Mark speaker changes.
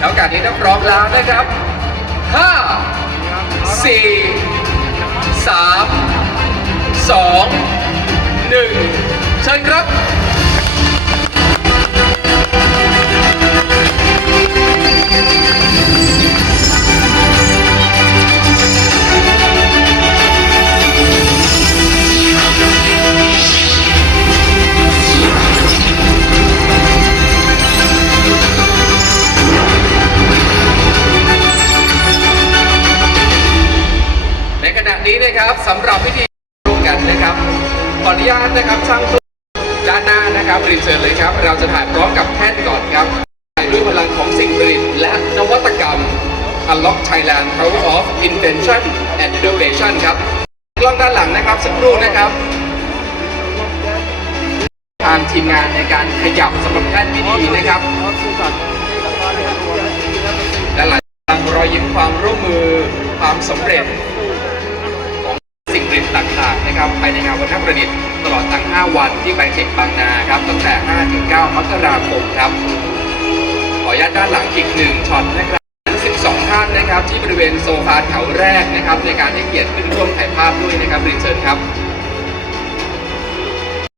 Speaker 1: แล้วการนี้ถ้าพร้อมแล้วนะครับห้าสี่สามสองหนึ่งเชิญครับ ขณะนี้นะครับสำหรับพิธีร่วมกันนะครับ ขออนุญาตนะครับช่างตู้ด้านหน้านะครับเรียนเชิญเลยครับ เราจะถ่ายพร้อมกับแท่นก่อนครับด้วยพลังของสิ่งประดิษฐ์และนวัตกรรม Unlock Thailand Power of Invention and Innovation ครับกล้องด้านหลังนะครับสักครู่นะครับ ทางทีมงานในการขยับสำหรับแท่นพิธีนะครับและหลังจากรอยยิ้มความร่วมมือความสำเร็จ นะครับภายในงานวันนัประดิษฐ์ตลอดทั้ง 5 วันที่แบงค์เทคบางนาครับตั้งแต่5ถึง9มกราคมครับ ขออนุญาตด้านหลังอีกหนึ่งช็อตนะครับทั้ง12 ท่านนะครับที่บริเวณโซฟาแถวแรกนะครับในการให้เกียรติขึ้นร่วมถ่ายภาพด้วยนะครับเรียนเชิญครับ